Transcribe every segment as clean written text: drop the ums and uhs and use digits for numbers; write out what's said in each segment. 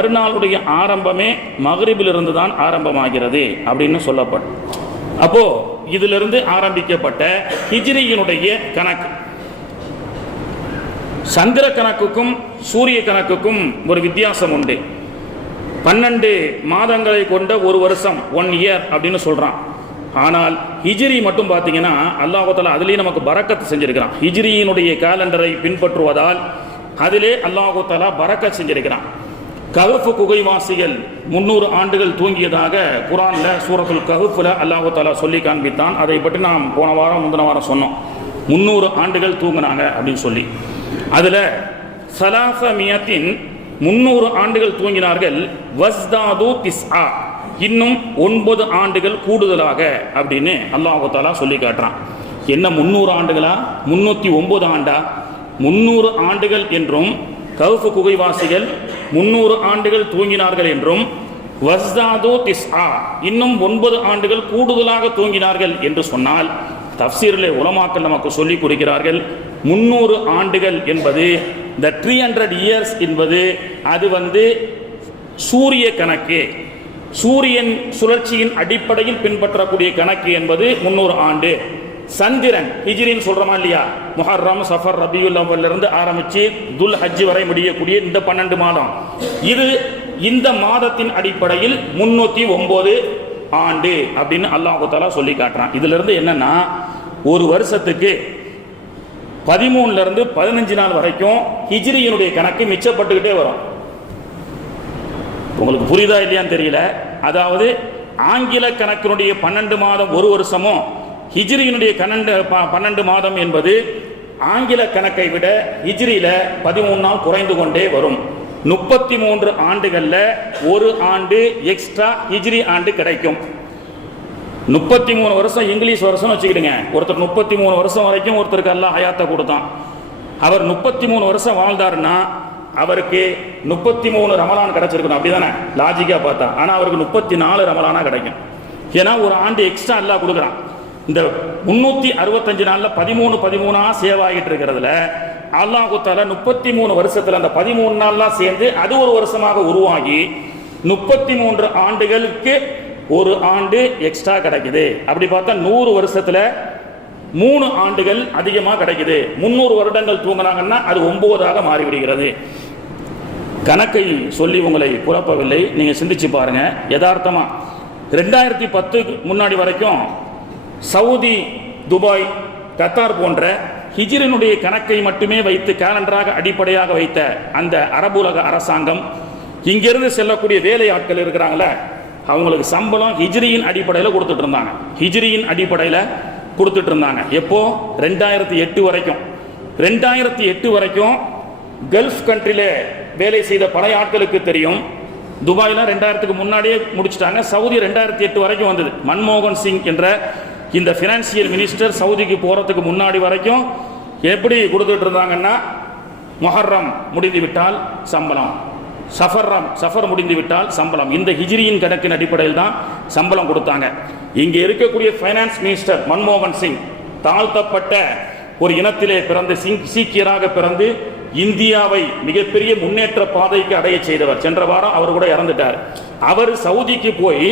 மறுநாளுடைய ஆரம்பமே மக்ரிபிலிருந்து தான் ஆரம்பமாகிறது அப்படின்னு சொல்லப்படும். அப்போ இதிலிருந்து ஆரம்பிக்கப்பட்ட ஹிஜ்ரியினுடைய கணக்கு சந்திர கணக்குக்கும் சூரிய கணக்குக்கும் ஒரு வித்தியாசம் உண்டு. 12 மாதங்களை கொண்ட ஒரு வருஷம் 1 இயர் அப்படின்னு சொல்றான். ஆனால் ஹிஜ்ரி மட்டும் பார்த்தீங்கன்னா அல்லாஹ் தஆலா அதுலேயே நமக்கு பரக்கத்து செஞ்சிருக்கிறான். ஹிஜ்ரியினுடைய காலண்டரை பின்பற்றுவதால் அதிலே அல்லாஹ் தஆலா பரக்கத் செஞ்சிருக்கிறான். கஹஃப் குகைவாசிகள் 300 ஆண்டுகள் தூங்கியதாக குர்ஆன்ல சூரத்துல் கஹஃப்ல அல்லாஹ் தஆலா சொல்லி காண்பித்தான். அதை பற்றி நாம் போன வாரம் முந்தின வாரம் சொன்னோம். 300 ஆண்டுகள் தூங்கினாங்க அப்படின்னு சொல்லி. அதில் சலாசமியத்தின் 300 ஆண்டுகள் தூங்கினார்கள். வஸ்தாது திஸ்ஆ, இன்னும் 9 ஆண்டுகள் கூடுதலாக அப்படின்னு அல்லாஹ் தஆலா சொல்லி காட்டுறான். என்ன 300 ஆண்டுகளா 309 ஆண்டா? 300 ஆண்டுகள் என்றும் கஹஃப் குகைவாசிகள் 300 ஆண்டுகள் தூங்கினார்கள் என்றும் வஸ்தாது திஸ்ஆ, இன்னும் 9 ஆண்டுகள் கூடுதலாக தூங்கினார்கள் என்று சொன்னால் தஃப்சீரிலே உலமாக்கள் நமக்கு சொல்லிக் கொடுக்கிறார்கள். 300 ஆண்டுகள் என்பது இந்த 300 இயர்ஸ் என்பது அது சூரிய கணக்கு, சூரியன் சுழற்சியின் அடிப்படையில் பின்பற்றக்கூடிய கணக்கு என்பது 300 ஆண்டு. சந்திரன் ஹிஜ்ரின்னு சொல்றோமா இல்லையா, முஹர்ரம் சஃபர் ரபியுல் அவ்வல் இருந்து ஆரம்பிச்சு துல் ஹஜ் வரை முடியக்கூடிய இந்த 12 மாதம், இது இந்த மாதத்தின் அடிப்படையில் 309 ஆண்டு அப்படின்னு அல்லாஹ் தஆலா சொல்லி காட்டுறான். இதுல இருந்து என்னன்னா ஒரு வருஷத்துக்கு 13 இருந்து 15 நாள் வரைக்கும் ஹிஜ்ரியினுடைய கணக்கு மிச்சப்பட்டுக்கிட்டே வரும். உங்களுக்கு புரியுதா இல்லையான்னு தெரியல. அதாவது ஆங்கில கணக்கினுடைய 12 மாதம் ஒரு வருஷமும் ஹிஜ்ரியினுடைய 12 மாதம் என்பது ஆங்கில கணக்கை விட ஹிஜ்ரியில 13 நாள் குறைந்து கொண்டே வரும். 33 ஆண்டுகள்ல ஒரு ஆண்டு எக்ஸ்ட்ரா ஹிஜ்ரி ஆண்டு கிடைக்கும். 33 வருஷம் இங்கிலீஷ் வருஷம் வச்சுக்கிடுங்க. ஒருத்தர் 33 வருஷம் வரைக்கும் ஒருத்தருக்கு அல்லாஹ் ஹயாத்தை கொடுத்தான். அவர் 33 வருஷம் வாழ்ந்தாருன்னா அவருக்கு 33 ரமலான் கிடைச்சிருக்கணும், அப்படிதானே லாஜிக்கா பார்த்தா. ஆனா அவருக்கு 34 ரமலானா கிடைக்கும். ஏன்னா ஒரு ஆண்டு எக்ஸ்ட்ரா அல்லாஹ் கொடுக்குறான். இந்த 365 நாள்ல 13 சேவ் ஆகிட்டு இருக்கிறதுல அல்லாஹ் தஆலா 33 வருஷத்துல அந்த 13 நாள்லாம் சேர்ந்து அது ஒரு வருஷமாக உருவாகி 33 ஆண்டுகளுக்கு ஒரு ஆண்டு எக்ஸ்ட்ரா கிடைக்குது. அப்படி பார்த்தா 100 வருஷத்துல 3 ஆண்டுகள் அதிகமாக கிடைக்குது. 300 வருடங்கள் தூங்கினாங்கன்னா அது 9ஆக மாறிவிடுகிறது. கணக்கை சொல்லி உங்களை குழப்பவில்லை, நீங்க சிந்திச்சு பாருங்க. யதார்த்தமா 2010 முன்னாடி வரைக்கும் சவுதி, துபாய், கத்தார் போன்ற ஹிஜ்ரினுடைய கணக்கை மட்டுமே வைத்து கேலண்டராக அடிப்படையாக வைத்த அந்த அரபுலக அரசாங்கம் இங்கிருந்து செல்லக்கூடிய வேலை ஆட்கள் இருக்கிறாங்களே அவங்களுக்கு சம்பளம் ஹிஜ்ரியின் அடிப்படையில் கொடுத்துட்டு இருந்தாங்க. ஹிஜ்ரியின் அடிப்படையில் கொடுத்துட்டு இருந்தாங்க. எப்போ 2008 வரைக்கும். 2008 வரைக்கும் கல்ஃப் கண்ட்ரியில வேலை செய்த பல ஆட்களுக்கு தெரியும். துபாயில் 2000க்கு முன்னாடியே முடிச்சுட்டாங்க. சவுதி 2008 வரைக்கும் வந்தது. மன்மோகன் சிங் என்ற இந்த ஃபினான்சியல் மினிஸ்டர் சவுதிக்கு போறதுக்கு முன்னாடி வரைக்கும் எப்படி கொடுத்துட்டு இருந்தாங்கன்னா முஹர்ரம் முடிந்து விட்டால் சம்பளம், சஃபர் முடிந்து விட்டால் சம்பளம். இந்த ஹிஜ்ரியின் கணக்கின் அடிப்படையில் தான் சம்பளம் கொடுத்தாங்க. இங்கே இருக்கக்கூடிய ஃபைனான்ஸ் மினிஸ்டர் மன்மோகன் சிங் தாழ்த்தப்பட்ட ஒரு இனத்திலே பிறந்து சீக்கியராக பிறந்து இந்தியாவை மிகப்பெரிய முன்னேற்ற பாதைக்கு அடைய செய்தவர். சென்ற வாரம் அவர் கூட இறந்துட்டார். அவர் சவுதிக்கு போய்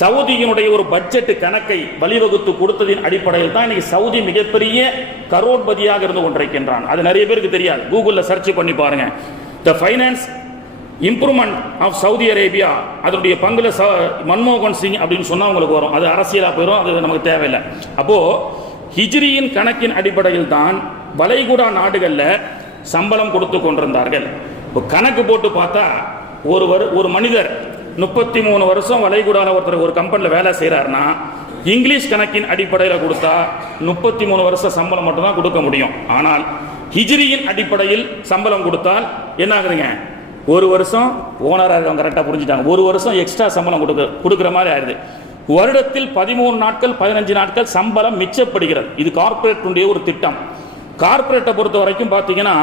சவுதியினுடைய ஒரு பட்ஜெட் கணக்கை வழிவகுத்து கொடுத்ததின் அடிப்படையில் தான் இன்னைக்கு சவுதி மிகப்பெரிய கரோட்பதியாக இருந்து கொண்டிருக்கின்றான். அது நிறைய பேருக்கு தெரியாது. கூகுளில் சர்ச் பண்ணி பாருங்க. The finance improvement of Saudi Arabia, அதனுடைய பங்குல மன்மோகன் சிங் அப்படின்னு சொன்னா உங்களுக்கு வரும். அது அரசியலா போயிடும், அது நமக்கு தேவையில்லை. அப்போ ஹிஜ்ரியின் கணக்கின் அடிப்படையில் தான் வளைகுடா நாடுகளில் சம்பளம் கொடுத்து கொண்டிருந்தார்கள். இப்போ கணக்கு போட்டு பார்த்தா ஒரு மனிதர் 33 வருஷம் வளைகுடால ஒருத்தர் ஒரு கம்பெனியில் வேலை செய்கிறாருன்னா இங்கிலீஷ் கணக்கின் அடிப்படையில் கொடுத்தா 33 வருஷம் சம்பளம் மட்டும் தான் கொடுக்க முடியும். ஆனால் ஹிஜ்ரியின் அடிப்படையில் சம்பளம் கொடுத்தால் என்ன ஆகுதுங்க, ஒரு வருஷம் ஓனராக இருக்கவங்க கரெக்டாக புரிஞ்சுட்டாங்க, ஒரு வருஷம் எக்ஸ்ட்ரா சம்பளம் கொடுக்குற மாதிரி ஆயிடுது. வருடத்தில் 13 நாட்கள் 15 நாட்கள் சம்பளம் மிச்சப்படுகிறது. இது கார்பரேட்டுடைய ஒரு திட்டம். கார்பரேட்டை பொறுத்த வரைக்கும் பார்த்தீங்கன்னா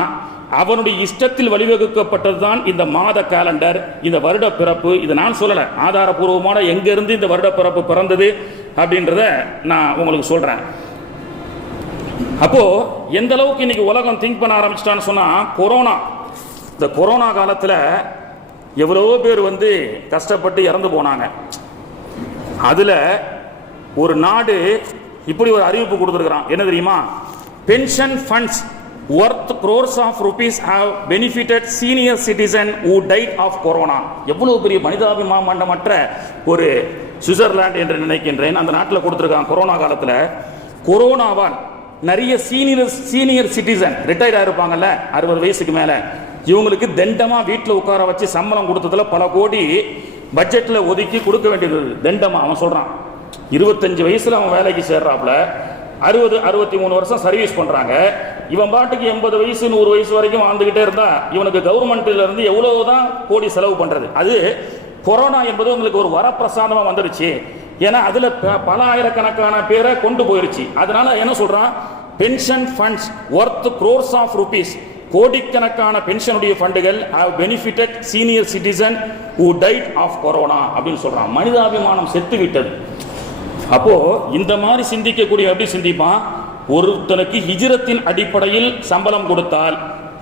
அவனுடைய இஷ்டத்தில் வழிவகுக்கப்பட்டது தான் இந்த மாத கேலண்டர், இந்த வருட பிறப்பு. இது நான் சொல்லலை, ஆதாரபூர்வமான எங்கிருந்து இந்த வருட பிறப்பு பிறந்தது அப்படின்றத நான் உங்களுக்கு சொல்றேன். அப்போ எந்த அளவுக்கு இன்னைக்கு உலகம் திங்க் பண்ண ஆரம்பிச்சிட்டான்னு சொன்னா, இந்த கொரோனா காலத்தில் எவ்வளவோ பேர் வந்து கஷ்டப்பட்டு இறந்து போனாங்க. அதுல ஒரு நாடு இப்படி ஒரு அறிவிப்பு கொடுத்துருக்கிறான். என்ன தெரியுமா? Pension funds worth crores of rupees have benefited senior citizen who died of corona. எவ்வளவு பெரிய மனிதாபிமானமற்ற ஒரு சுவிட்சர்லாந்து என்று நினைக்கின்றேன். அந்த நாட்டில் கொடுத்துருக்காங்க. கொரோனா காலத்தில் கொரோனாவால் நிறைய சீனியர் சிட்டிசன் ரிட்டையர்ட் ஆயிருப்பாங்கல்ல, 60 வயசுக்கு மேல, இவங்களுக்கு தண்டமா வீட்டில் உட்கார வச்சு சம்பளம் கொடுத்ததுல பல கோடி பட்ஜெட்ல ஒதுக்கி கொடுக்க வேண்டியது தண்டமா. அவன் சொல்றான் 25 வயசுல அவன் வேலைக்கு சேர்றாப்புல, 63 வருஷம் சர்வீஸ் பண்றாங்க. இவன் பாட்டுக்கு 80 வயசு 100 வயசு வரைக்கும் வாழ்ந்துகிட்டே இருந்தா இவனுக்கு கவர்மெண்ட்ல இருந்து எவ்வளவுதான் கோடி செலவு பண்றது. அது கொரோனா என்பது உங்களுக்கு ஒரு வரப்பிரசாதமா வந்துருச்சு. ஏன்னா அதுல பல ஆயிரக்கணக்கான பேரை கொண்டு போயிருச்சு. அதனால என்ன சொல்றான்? Pension funds worth crores of rupees, கோடிக்கணக்கான பென்ஷனுடைய ஃபண்டுகள் have benefited senior citizen who died of corona அப்படின்னு சொல்றான். மனிதாபிமானம் செத்து விட்டது. அப்போ இந்த மாதிரி சிந்திக்கக்கூடிய எப்படி சிந்திப்பான்? ஒருத்தனுக்கு ஹிஜ்ரத்தின் அடிப்படையில் சம்பளம் கொடுத்தால்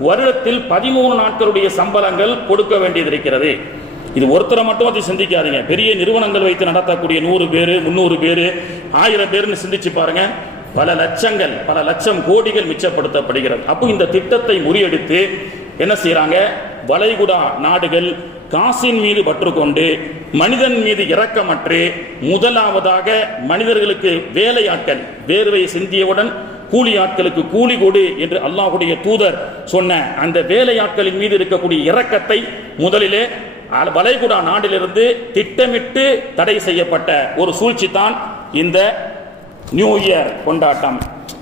வருடத்தில் 13 நாட்களுடைய சம்பளங்கள் கொடுக்க வேண்டியது இருக்கிறது. இது ஒருத்தரை மட்டும் அதை சிந்திக்காதீங்க. பெரிய நிறுவனங்கள் வைத்து நடத்தக்கூடிய 100 பேர் 300 பேர் 1000 பேர்னு சிந்திச்சு பாருங்க. பல லட்சங்கள் பல லட்சம் கோடிகள் மிச்சப்படுத்தப்படுகிறது. அப்போ இந்த திட்டத்தை முறியடித்து என்ன செய்யறாங்க? வளைகுடா நாடுகள் காசின் மீது பற்று கொண்டு மனிதன் மீது இரக்கமற்று முதலாவதாக மனிதர்களுக்கு வேலையாட்கள் வேர்வை சிந்தியவுடன் கூலி ஆட்களுக்கு கூலி கொடு என்று அல்லாஹ்வுடைய தூதர் சொன்ன அந்த வேலையாட்களின் மீது இருக்கக்கூடிய இரக்கத்தை முதலிலே வளைகுடா நாட்டிலிருந்து திட்டமிட்டு தடை செய்யப்பட்ட ஒரு சூழ்ச்சி தான் இந்த நியூ இயர் கொண்டாட்டம்.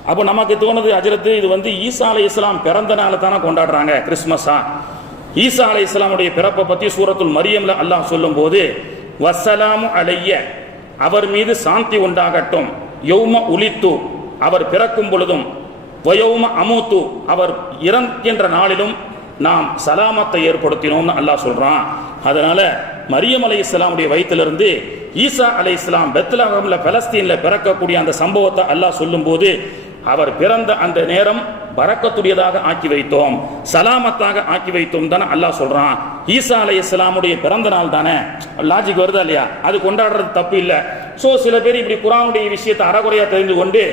அப்போ நமக்கு தோணுது, ஹஜ்ரத் இது வந்து ஈசா அலைஹிஸ்ஸலாம் பிறந்த நாளை தானே கொண்டாடுறாங்க, கிறிஸ்மஸா? ஈசா அலைஹிஸ்ஸலாமுடைய பிறப்பை பற்றி சூரத்துல் மரியம்ல அல்லாஹ் சொல்லும் போது வஸ்ஸலாமு அலைய, அவர் மீது சாந்தி உண்டாகட்டும், யௌம உலித்து, அவர் பிறக்கும் பொழுதும், வயௌம அமூத்து, அவர் இறக்கின்ற நாளிலும் நாம் சலாமத்தை ஏற்படுத்தினோம்னு அல்லாஹ் சொல்றான். அதனால மரியம் அலைஹிஸ்ஸலாமுடைய வயிற்றிலிருந்து ஈசா அலைஹிஸ்ஸலாம் பெத்லஹேம்ல பலஸ்தீன்ல பிறக்கக்கூடிய அந்த சம்பவத்தை அல்லாஹ் சொல்லும் போது அவர் பிறந்த அந்த நேரம் பரக்கத்துடையதாக ஆக்கி வைத்தோம், சலாமத்தாக ஆக்கி வைத்தோம் தானே அல்லாஹ் சொல்றான். ஈசா அலைஹிஸ்ஸலாமுடைய பிறந்த நாள் தானே, லாஜிக் வருதா இல்லையா? அது கொண்டாடுறது தப்பு இல்லை. ஸோ சில பேர் இப்படி குர்ஆனுடைய விஷயத்தை அறகுறையா தெரிந்து கொண்டு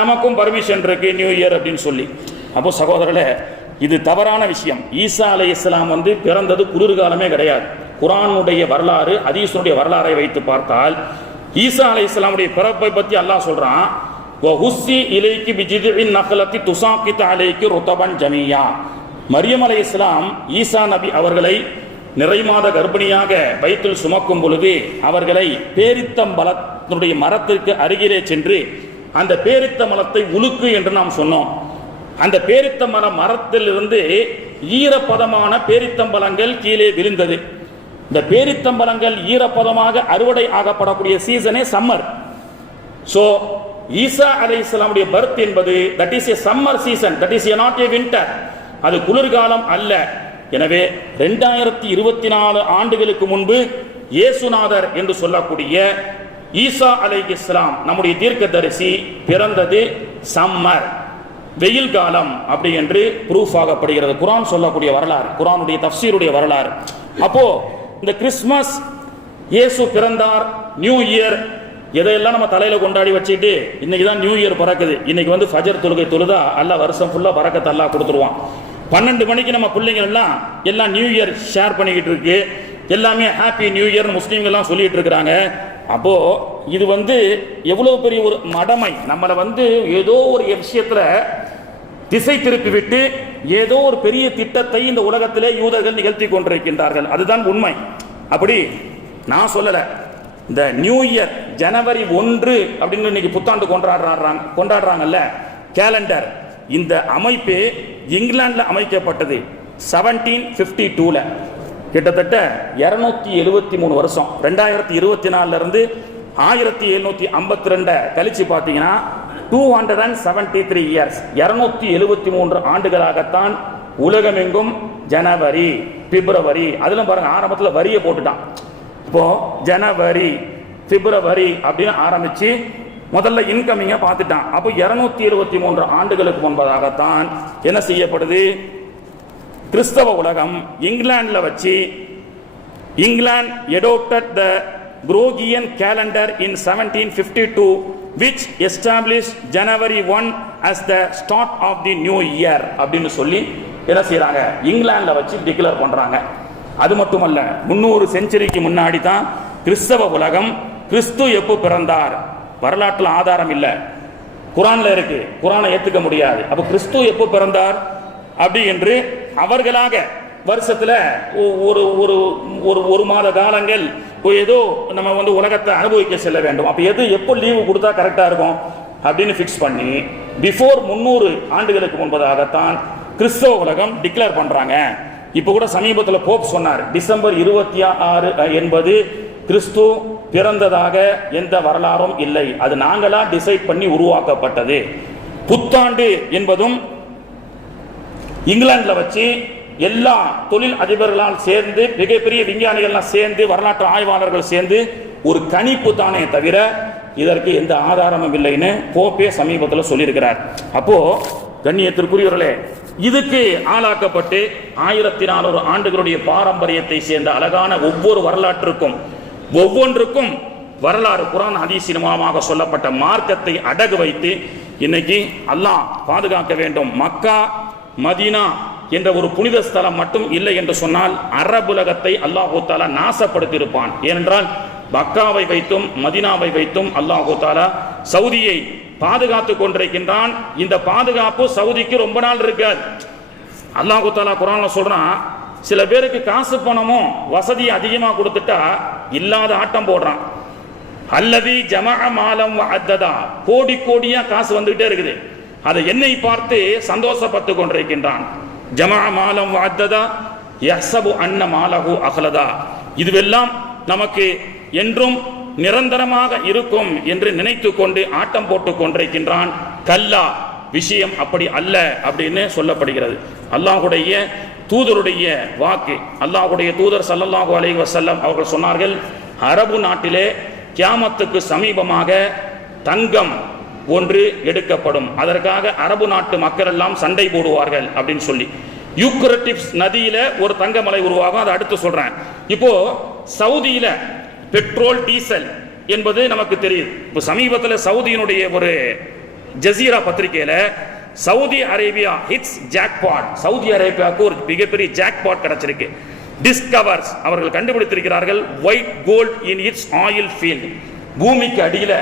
நமக்கும் பர்மிஷன் இருக்கு நியூ இயர் அப்படின்னு சொல்லி. அப்போ சகோதரர்களே, இது தவறான விஷயம். ஈசா அலைஹிஸ்ஸலாம் வந்து பிறந்தது குளிர்காலமே கிடையாது. குர்ஆனுடைய வரலாறு ஹதீஸுடைய வரலாறை வைத்து பார்த்தால் ஈசா அலைஹிஸ்ஸலாமுடைய பிறப்பை பற்றி அல்லாஹ் சொல்றான், வஹுஸ்ஸி இலைக்கி பிஜிதின் நக்லத்தி துசாக்கித் அலைக்கி ருதபன் ஜமியா. மரியம் அலைஹிஸ்ஸலாம் ஈசா நபி அவர்களை நிறைமாத கர்ப்பிணியாக வயிற்றில் சுமக்கும் பொழுது அவர்களை பேரித்தம்பலத்தினுடைய மரத்திற்கு அருகிலே சென்று அந்த பேரித்தம்பலத்தை உலுக்கு என்று நாம் சொன்னோம். அந்த பேரித்தம்பல மரத்திலிருந்து ஈரப்பதமான பேரித்தம்பலங்கள் கீழே விழுந்தது. இந்த பேரித்தம்பலங்கள் ஈரப்பதமாக அறுவடை ஆகப்படக்கூடிய சீசனே சம்மர். ஸோ ஈசா அலைஹிஸ்ஸலாமுடைய பர்த் என்பது that is a summer season, that is a not a winter. அது குளிர்காலம் அல்ல. எனவே 2024 ஆண்டுகளுக்கு முன்பு இயேசுநாதர் என்று சொல்லக்கூடிய ஈசா அலைஹிஸ்ஸலாம் நம்முடைய தீர்க்கதரிசி பிறந்தது சம்மர், வெயில் காலம் அப்படி என்று ப்ரூஃப் ஆகப்படுகிறது. குர்ஆன் சொல்லக்கூடிய வரலாறு, குர்ஆனுடைய தஃப்சீருடைய வரலாறு. அப்போ இந்த கிறிஸ்மஸ், இயேசு பிறந்தார், நியூ இயர், எதையெல்லாம் நம்ம தலையில கொண்டாடி வச்சுட்டு இன்னைக்கு தான் நியூ இயர் பறக்குது, இன்னைக்கு வந்து ஃபஜர் தொழுகை தொழுதா அல்லாஹ் வருஷம் ஃபுல்லா பறக்கத்தை அல்லாஹ் கொடுத்துருவான். 12 மணிக்கு நம்ம பிள்ளைங்க எல்லாம் நியூ இயர் ஷேர் பண்ணிக்கிட்டு இருக்கு, எல்லாமே ஹாப்பி நியூ இயர் முஸ்லீம்கள் எல்லாம் சொல்லிட்டு இருக்கிறாங்க. அப்போ இது வந்து எவ்வளவு பெரிய ஒரு மடமை. நம்மளை வந்து ஏதோ ஒரு விஷயத்துல திசை திருப்பி விட்டு ஏதோ ஒரு பெரிய திட்டத்தை இந்த உலகத்திலே யூதர்கள் நிகழ்த்தி கொண்டிருக்கின்றார்கள். அதுதான் உண்மை. அப்படி நான் சொல்லல. இந்த நியூ இயர் ஜனவரி 1 அப்படின்னு இன்னைக்கு புத்தாண்டு கொண்டாடுறாங்கல்ல, கேலண்டர், இந்த அமைப்பு இங்கிலாந்துல அமைக்கப்பட்டது 1752ல. கிட்டத்தட்ட 273 வருஷம். 2024 இருந்து 1752 கழிச்சு பார்த்தீங்கன்னா 273 இயர்ஸ், 273 ஆண்டுகளாகத்தான் உலகமெங்கும் ஜனவரி, பிப்ரவரி, அதிலும் பாருங்க ஆரம்பத்தில் வரியை போட்டுட்டான். இப்போ ஜனவரி, பிப்ரவரி அப்படின்னு ஆரம்பிச்சு முதல்ல இன்கமிங்க பார்த்துட்டான். அப்போ 273 ஆண்டுகளுக்கு முன்பதாகத்தான் என்ன செய்யப்படுது, கிறிஸ்தவ உலகம் இங்கிலாந்துல வச்சு England adopted the Gregorian calendar in 1752, which established January 1 as the start of the new year அப்படின்னு சொல்லி என்ன செய்றாங்க, இங்கிலாந்துல வச்சு டிக்ளேர் பண்றாங்க. அது மட்டுமல்ல, 300 செஞ்சுரிக்கு முன்னாடி தான் கிறிஸ்தவ உலகம் கிறிஸ்து எப்போ பிறந்தார் வரலாற்றில் ஆதாரம் இல்லை, குரான்ல இருக்கு, குரானை ஏத்துக்க முடியாது. அப்ப கிறிஸ்து எப்போ பிறந்தார் அப்படி என்று அவர்களாக வருஷத்துல ஒரு ஒரு ஒரு ஒரு மாத காலங்கள் ஏதோ நம்ம உலகத்தை அனுபவிக்க செல்ல வேண்டும். அப்ப எது எப்போ லீவு கொடுத்தா கரெக்டா இருக்கும் அப்படின்னு ஃபிக்ஸ் பண்ணி பிஃபோர் 300 ஆண்டுகளுக்கு முன்பதாகத்தான் கிறிஸ்தவ உலகம் டிக்ளேர் பண்றாங்க. இப்ப கூட சமீபத்தில் போப் சொன்னார், டிசம்பர் 26 என்பது கிறிஸ்து பிறந்ததாக எந்த வரலாறும் இல்லை, அது நாங்களா டிசைட் பண்ணி உருவாக்கப்பட்டது. புத்தாண்டு என்பதும் இங்கிலாந்துல வச்சு எல்லா தொழில் அதிபர்களால் சேர்ந்து மிகப்பெரிய விஞ்ஞானிகள்லாம் சேர்ந்து வரலாற்று ஆய்வாளர்கள் சேர்ந்து ஒரு கணிப்பு தானே தவிர இதற்கு எந்த ஆதாரமும் இல்லைன்னு போப்பே சமீபத்தில் சொல்லியிருக்கிறார். அப்போ கண்ணியத்திற்குரியவர்களே, இதுக்கு ஆளாக்கப்பட்டு 1400 ஆண்டுகளுடைய பாரம்பரியத்தை சேர்ந்த அழகான ஒவ்வொரு வரலாற்றுக்கும் ஒவ்வொன்றுக்கும் வரலாறு குர்ஆன் ஹதீஸின் மூலமாக சொல்லப்பட்ட மார்க்கத்தை அடகு வைத்து இன்னைக்கு அல்லாஹ் பாதுகாக்க வேண்டும். மக்கா மதீனா என்ற ஒரு புனித ஸ்தலம் மட்டும் இல்லை என்று சொன்னால் அரபுலகத்தை அல்லாஹு தஆலா நாசப்படுத்தி இருப்பான். ஏனென்றால் மக்காவை வைத்தும் மதீனாவை வைத்தும் அல்லாஹு தஆலா சவுதியை பாதுகாத்து கொண்டிருக்கின்றான். இந்த பாதுகாப்பு சவுதிக்கு ரொம்ப நாள் இருக்காது. அல்லாஹு தஆலா குர்ஆன்ல சொல்றான், சில பேருக்கு காசு பணமும் வசதியை அதிகமாக கொடுத்துட்டா இல்லாத ஆட்டம் போடுறான். அல்லதி ஜமஅ மாலம் வஅத்ததா, கோடி கோடியா காசு வந்துகிட்டே இருக்குது, அதை என்னை பார்த்து சந்தோஷப்பட்டு கொண்டிருக்கின்றான். ஜமஅ மாலம் வஅத்ததா யஹ்சபு அன்ன மாலஹு அஹ்லதா, இதுவெல்லாம் நமக்கு என்றும் நிரந்தரமாக இருக்கும் என்று நினைத்து கொண்டு ஆட்டம் போட்டு கொண்டிருக்கின்றான். கல்லா, விஷயம் அப்படி அல்ல அப்படின்னு சொல்லப்படுகிறது. அல்லாஹ்வுடைய தூதருடைய வாக்கு, அல்லாஹ்வுடைய தூதர் ஸல்லல்லாஹு அலைஹி வஸல்லம் அவர்கள் சொன்னார்கள், அரபு நாட்டிலே கியாமத்துக்கு சமீபமாக தங்கம் ஒன்று எடுக்கப்படும், அதற்காக அரபு நாட்டு மக்கள் எல்லாம் சண்டை போடுவார்கள் அப்படின்னு சொல்லி. யூக்ரட்டிஸ் நதியில ஒரு தங்கமலை உருவாகும், அதை அடுத்து சொல்றேன். இப்போ சவுதியில பெட்ரோல் டீசல் என்பது நமக்கு தெரியுது. இப்போ சமீபத்தில் சவுதியினுடைய ஒரு ஜசீரா பத்திரிகையில Saudi Arabia hits jackpot, Saudi அரேபியாவுக்கு ஒரு மிகப்பெரிய ஜாக்பாட் கிடைச்சிருக்கு. டிஸ்கவர்ஸ், அவர்கள் கண்டுபிடித்திருக்கிறார்கள், white gold in its oil field, பூமிக்கு அடியில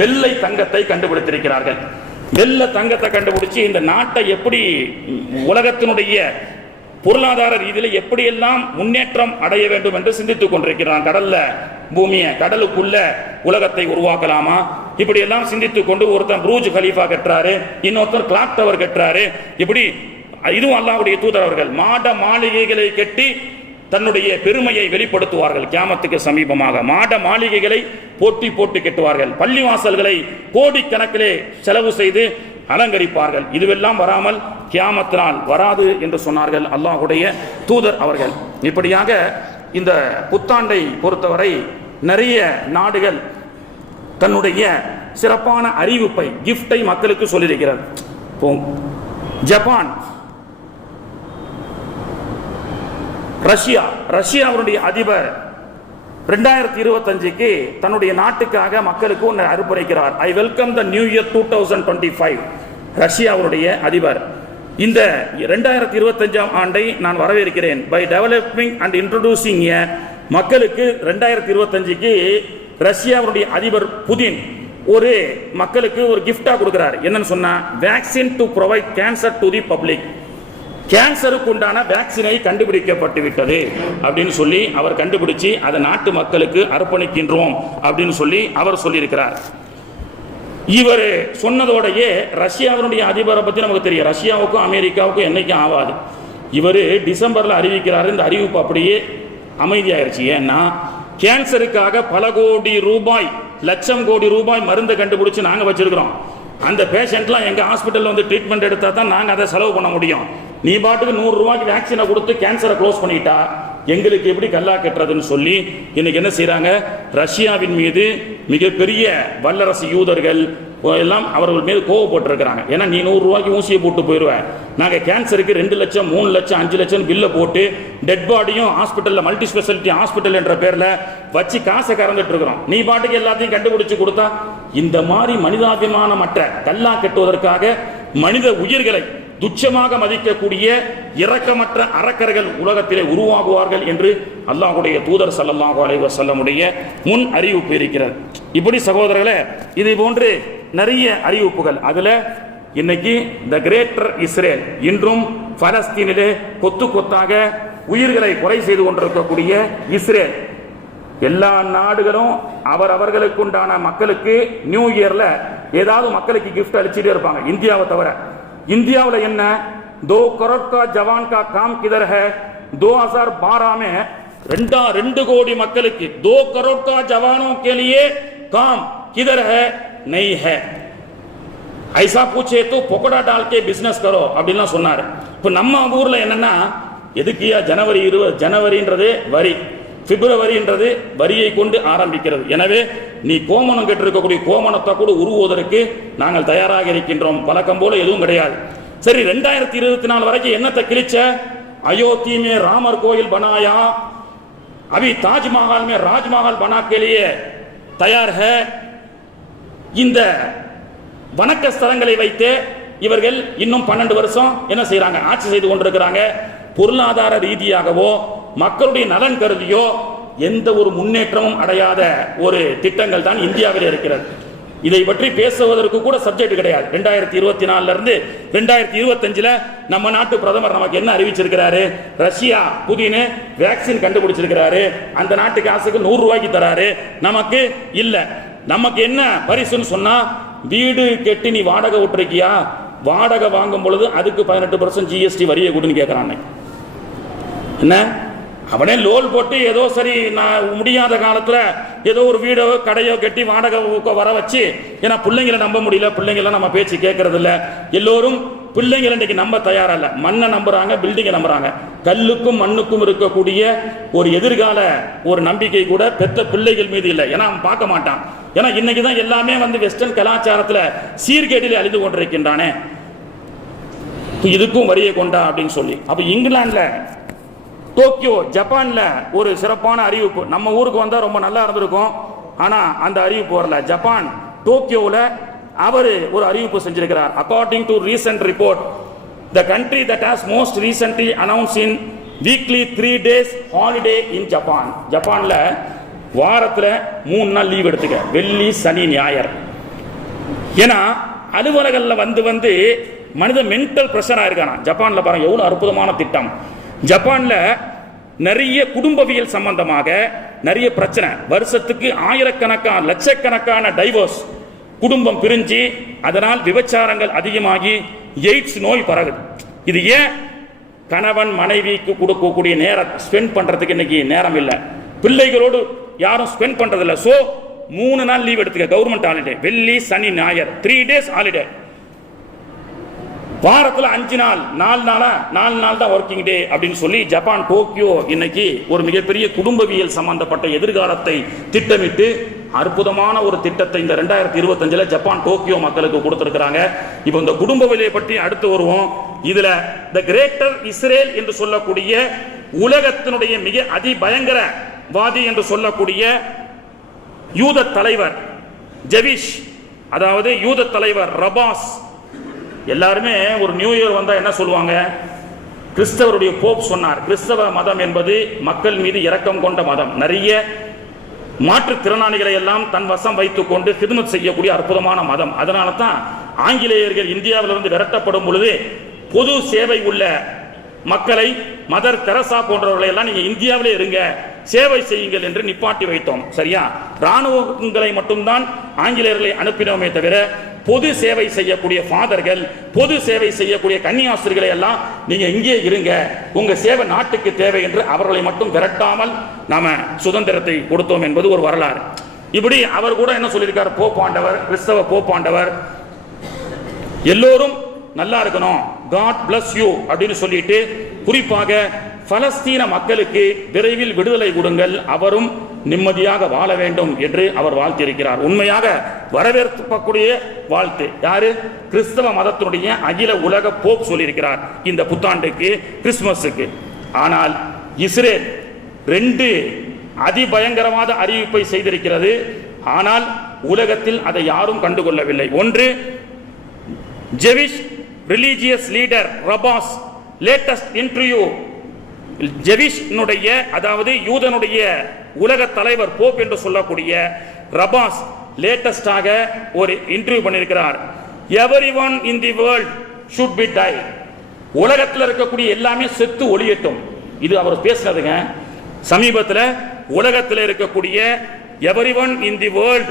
வெள்ளை தங்கத்தை கண்டுபிடித்திருக்கிறார்கள். வெள்ளை தங்கத்தை கண்டுபிடிச்சு இந்த நாட்டை எப்படி உலகத்தினுடைய பொருளாதார ரீதியில் எப்படியெல்லாம் முன்னேற்றம் அடைய வேண்டும் என்று சிந்தித்துக் கொண்டிருக்கிறான். கடல்ல பூமியை, கடலுக்குள்ள உலகத்தை உருவாக்கலாமா, இப்படி எல்லாம் சிந்தித்துக் கொண்டு ஒருத்தன் புர்ஜ் கலீஃபா கட்டுறாரு, இன்னொருத்தர் கிளாக் டவர் கட்டுறாரு. இப்படி இதுவும் அல்லாஹ்வுடைய தூதர் அவர்கள் மாட மாளிகைகளை கட்டி தன்னுடைய பெருமையை வெளிப்படுத்துவார்கள். கியாமத்துக்கு சமீபமாக மாட மாளிகைகளை போட்டி போட்டு கட்டுவார்கள், பள்ளிவாசல்களை கோடிக்கணக்கிலே செலவு செய்து அலங்கரிப்பார்கள். இதுவெல்லாம் வராமல் கியாமத்தினால் வராது என்று சொன்னார்கள் அல்லாஹ்வுடைய தூதர் அவர்கள். இப்படியாக இந்த புத்தாண்டை பொறுத்தவரை நிறைய நாடுகள் தன்னுடைய சிறப்பான அறிவிப்பை, கிஃப்டை மக்களுக்கு சொல்லியிருக்கிறது. ஜப்பான், ரஷ்யாவுடைய அதிபர் 2025க்கு தன்னுடைய நாட்டுக்காக மக்களுக்கு ஒன்று அனுப்புகிறார். I welcome the new year 2025. ரஷ்யாவுடைய அதிபர் இந்த 2025ஆம் ஆண்டை நான் வரவேற்கிறேன். பை டெவலப்பிங் அண்ட் இன்ட்ரோடியூசிங் மக்களுக்கு 2025க்கு ரஷ்யாவுடைய அதிபர் புதின் ஒரு மக்களுக்கு ஒரு கிஃப்டா கொடுக்கிறார். என்னன்னு சொன்னா, vaccine to provide cancer to the public, கேன்சருக்கு உண்டான வேக்சினை கண்டுபிடிக்கப்பட்டு விட்டது அப்படின்னு சொல்லி அவர் கண்டுபிடிச்சு அதை நாட்டு மக்களுக்கு அர்ப்பணிக்கின்றோம் அப்படின்னு சொல்லி அவர் சொல்லியிருக்கிறார். இவர் சொன்னதோடையே ரஷ்யாவுடைய அதிபரை பற்றி நமக்கு தெரியும், ரஷ்யாவுக்கும் அமெரிக்காவுக்கும் என்னைக்கும் ஆகாது. இவர் டிசம்பரில் அறிவிக்கிறார். இந்த அறிவிப்பு அப்படியே அமைதியாயிருச்சு. ஏன்னா கேன்சருக்காக பல கோடி ரூபாய், லட்சம் கோடி ரூபாய் மருந்து கண்டுபிடிச்சு நாங்கள் வச்சிருக்கிறோம். அந்த பேஷண்ட்லாம் எங்கள் ஹாஸ்பிட்டலில் வந்து ட்ரீட்மெண்ட் எடுத்தால் தான் நாங்கள் அதை செலவு பண்ண முடியும். நீ பாட்டுக்கு 100 ரூபாய்க்கு வேக்சினை கொடுத்து கேன்சரை க்ளோஸ் பண்ணிட்டா எங்களுக்கு எப்படி கல்லா கட்டுறதுன்னு சொல்லி இன்னைக்கு என்ன செய்கிறாங்க, ரஷ்யாவின் மீது மிகப்பெரிய வல்லரசு யூதர்கள் எல்லாம் அவர்கள் மீது கோவப்பட்டிருக்கிறாங்க. ஏன்னா நீ 100 ரூபாய்க்கு ஊசியை போட்டு போயிடுவேன், நாங்கள் கேன்சருக்கு 2 லட்சம் 3 லட்சம் 5 லட்சம் பில்லை போட்டு டெட் பாடியும் ஹாஸ்பிட்டலில் மல்டி ஸ்பெஷாலிட்டி ஹாஸ்பிட்டல் என்ற பேரில் வச்சு காசை கறந்துட்டு இருக்கிறோம். நீ பாட்டுக்கு எல்லாத்தையும் கண்டுபிடிச்சு கொடுத்தா இந்த மாதிரி மனிதாபிமானமற்ற கல்லா கட்டுவதற்காக மனித உயிர்களை துச்சமாக மதிக்கக்கூடிய இரக்கமற்ற அரக்கர்கள் உலகத்திலே உருவாகுவார்கள் என்று அல்லாஹ்வுடைய தூதர் ஸல்லல்லாஹு அலைஹி வஸல்லமுடைய முன் அறிவிப்பு இருக்கிறது. இப்படி சகோதரர்களே, இது போன்று நிறைய அறிவிப்புகள். அதுல இன்னைக்கு த கிரேட்டர் இஸ்ரேல் இன்றும் பலஸ்தீனிலே கொத்து கொத்தாக உயிர்களை கொலை செய்து கொண்டிருக்கக்கூடிய இஸ்ரேல், எல்லா நாடுகளும் அவர்களுக்கு உண்டான மக்களுக்கு நியூ இயர்ல ஏதாவது மக்களுக்கு கிஃப்ட் அளிச்சுட்டே இருப்பாங்க, இந்தியாவை தவிர. இந்தியாவில் என்ன 2 करोड़ का जवान का काम किधर है? 2012 में 2 கோடி மக்களுக்கு 2 करोड़ का जवानों के लिए काम किधर है? नहीं है. ऐसा पूछे तो पकोड़ा डाल के बिजनेस करो அப்படிலாம் சொன்னார். இப்போ நம்ம ஊர்ல என்னன்னா, எதுக்கியா ஜனவரின்றது வரி, பிப்ரவரின்றது வரியை கொண்டு ஆரம்பிக்கிறது. எனவே நீ கோமணம் கேட்டிருக்கக்கூடிய கோமணத்தை கூட உருவுவதற்கு நாங்கள் தயாராக இருக்கின்றோம். வழக்கம் போல எதுவும் கிடையாது. சரி, 2024 வரைக்கும் என்னத்தை கிழிச்ச? अयोध्या में रामर கோயில் बनाया, अभी ताजमहल में राजमहल बना के लिए तैयार है. இந்த வணக்க ஸ்தலங்களை வைத்து இவர்கள் இன்னும் 12 வருஷம் என்ன செய்யறாங்க? ஆட்சி செய்து கொண்டிருக்கிறாங்க. பொருளாதார ரீதியாகவோ மக்களுடைய நலன் கருதியோ எந்த ஒரு முன்னேற்றமும் அடையாத ஒரு திட்டங்கள் தான் இந்தியாவில் இருக்கிறது. இதை பற்றி பேசுவதற்கு கூட சப்ஜெக்ட் கிடையாது. 2024 இருந்து 2025 நம்ம நாட்டு பிரதமர் நமக்கு என்ன அறிவிச்சிருக்கிறாரு? ரஷ்யா புதின் வேக்சின் கண்டுபிடிச்சிருக்கிறாரு, அந்த நாட்டு காசுக்கு 100 ரூபாய்க்கு தராரு. நமக்கு இல்ல. நமக்கு என்ன பரிசுன்னு சொன்னா, வீடு கெட்டி நீ வாடகை விட்டுருக்கியா, வாடகை வாங்கும் பொழுது அதுக்கு 18% ஜிஎஸ்டி வரியை கொடுன்னு கேட்கிறான். என்ன அவனே லோல் போட்டு ஏதோ சரி நான் முடியாத காலத்தில் ஏதோ ஒரு வீடோ கடையோ கட்டி வாடகை வர வச்சு, ஏன்னா பிள்ளைங்களை நம்ப முடியல, பிள்ளைங்கள நம்ம பேச்சு கேட்கறது இல்லை. எல்லோரும் பிள்ளைங்களை இன்னைக்கு நம்ப தயாரா இல்லை. மண்ணை நம்புறாங்க, பில்டிங்கை நம்புறாங்க. கல்லுக்கும் மண்ணுக்கும் இருக்கக்கூடிய ஒரு எதிர்கால ஒரு நம்பிக்கை கூட பெத்த பிள்ளைகள் மீது இல்லை. ஏன்னா அவன் பார்க்க மாட்டான். ஏன்னா இன்னைக்கு தான் எல்லாமே வெஸ்டர்ன் கலாச்சாரத்தில் சீர்கேட்டில் அழிந்து கொண்டிருக்கின்றானே, இதுக்கும் வரியை கொண்டா அப்படின்னு சொல்லி. அப்ப இங்கிலாந்துல டோக்கியோ ஜப்பான்ல ஒரு சிறப்பான அறிவிப்பு, நம்ம ஊருக்கு வந்தா ரொம்ப நல்லா இருந்திருக்கும், ஆனா அந்த அறிவிப்பு வரல. ஜப்பான் டோக்கியோவில் அவர் ஒரு அறிவிப்பு செஞ்சிருக்கிறார். According to recent report, the country that has most recently announce in weekly 3 days holiday in Japan. ஜப்பான்ல வாரத்தில் 3 நாள் லீவ் எடுத்துக்க, வெள்ளி சனி ஞாயிறு. ஏன்னா அலுவலகங்களில் வந்து மனித மென்டல் ப்ரெஷராக இருக்கானா. ஜப்பான்ல பாருங்க எவ்வளவு அற்புதமான திட்டம். ஜப்பான்ல நிறைய குடும்பவியல் சம்பந்தமாக நிறைய பிரச்சனை, வருஷத்துக்கு ஆயிரக்கணக்கான லட்சக்கணக்கான டைவோர்ஸ், குடும்பம் பிரிஞ்சு அதனால் விபச்சாரங்கள் அதிகமாகி எய்ட்ஸ் நோய் பரவுது. இது ஏன்? கணவன் மனைவிக்கு கொடுக்கக்கூடிய நேரம் ஸ்பெண்ட் பண்றதுக்கு இன்னைக்கு நேரம் இல்லை, பிள்ளைகளோடு யாரும் ஸ்பெண்ட் பண்றது இல்லை. சோ 3 நாள் லீவ் எடுத்துக்க, கவர்மெண்ட் ஹாலிடே, வெள்ளி சனி ஞாயிறு, 3 days ஹாலிடே. வாரத்தில் 5 நாள், 4 நாள் தான் ஒர்க்கிங் டே அப்படின்னு சொல்லி ஜப்பான் டோக்கியோ இன்னைக்கு ஒரு மிகப்பெரிய குடும்பவியல் சம்பந்தப்பட்ட எதிர்காலத்தை திட்டமிட்டு அற்புதமான ஒரு திட்டத்தை இந்த 2025 ஜப்பான் டோக்கியோ மக்களுக்கு கொடுத்திருக்கிறாங்க. இப்போ இந்த குடும்பவியலை பற்றி அடுத்து வருவோம். இதுல த கிரேட்டர் இஸ்ரேல் என்று சொல்லக்கூடிய உலகத்தினுடைய மிக அதிபயங்கரவாதி என்று சொல்லக்கூடிய யூத தலைவர் ஜெவிஷ், அதாவது யூத தலைவர் ரபாஸ். எல்லாருமே ஒரு நியூ இயர் வந்தா என்ன சொல்லுவாங்க? கிறிஸ்தவருடைய போப் சொன்னார், கிறிஸ்தவ மதம் என்பது மக்கள் மீது இரக்கம் கொண்ட மதம், நிறைய மாற்றுத்திறனாளிகளை எல்லாம் தன் வசம் வைத்துக் கொண்டு ஹிதமத் செய்யக்கூடிய அற்புதமான மதம். அதனால தான் ஆங்கிலேயர்கள் இந்தியாவிலிருந்து விரட்டப்படும் பொழுது பொது சேவை உள்ள மக்களை, மதர் தெரசா போன்றவர்களை எல்லாம் நீங்க இந்தியாவிலே இருங்க, சேவை செய்யுங்கள் என்று நிப்பாட்டி வைத்தோம். சரியா? ராணுவங்களை மட்டும்தான் ஆங்கிலேயர்களை அனுப்பினோமே தவிர பொது சேவை செய்யக்கூடிய ஃபாதர்கள், பொது சேவை செய்யக்கூடிய கன்னியாஸ்திரிகளை எல்லாம் நீங்க இங்கே இருங்க, உங்க சேவை நாட்டுக்கு தேவை என்று அவர்களை மட்டும் விரட்டாமல் நாம சுதந்திரத்தை கொடுத்தோம் என்பது ஒரு வரலாறு. இப்படி அவர் கூட என்ன சொல்லியிருக்கார்? போப்பாண்டவர், கிறிஸ்தவ போப்பாண்டவர் எல்லோரும் நல்லா இருக்கணும், காட் பிளஸ் யூ அப்படின்னு சொல்லிட்டு குறிப்பாக பலஸ்தீன மக்களுக்கு விரைவில் விடுதலை கொடுங்கள், அவரும் நிம்மதியாக வாழ வேண்டும் என்று அவர் வாழ்த்தியிருக்கிறார். உண்மையாக வரவேற்கக்கூடிய வாழ்த்து. யாரு? கிறிஸ்தவ மதத்தினுடைய அகில உலக போப் சொல்லியிருக்கிறார் இந்த புத்தாண்டுக்கு, கிறிஸ்துமஸுக்கு. ஆனால் இஸ்ரேல் 2 அதிபயங்கரவாத அறிவிப்பை செய்திருக்கிறது. ஆனால் உலகத்தில் அதை யாரும் கண்டுகொள்ளவில்லை. ஒன்று, ஜெவிஷ் ரிலீஜியஸ் லீடர் ரபாஸ் லேட்டஸ்ட் இன்டர்வியூ. ஜெவிஷ்னுடைய, அதாவது யூதனுடைய உலக தலைவர் போப் என்று சொல்லக்கூடிய ரபாஸ் லேட்டஸ்டாக ஒரு இன்டர்வியூ பண்ணியிருக்கிறார். Everyone in the world should be die. உலகத்தில் இருக்கக்கூடிய எல்லாமே செத்து ஒளியட்டும். இது அவர் பேசுனதுங்க. சமீபத்தில் உலகத்தில் இருக்கக்கூடிய everyone in the world,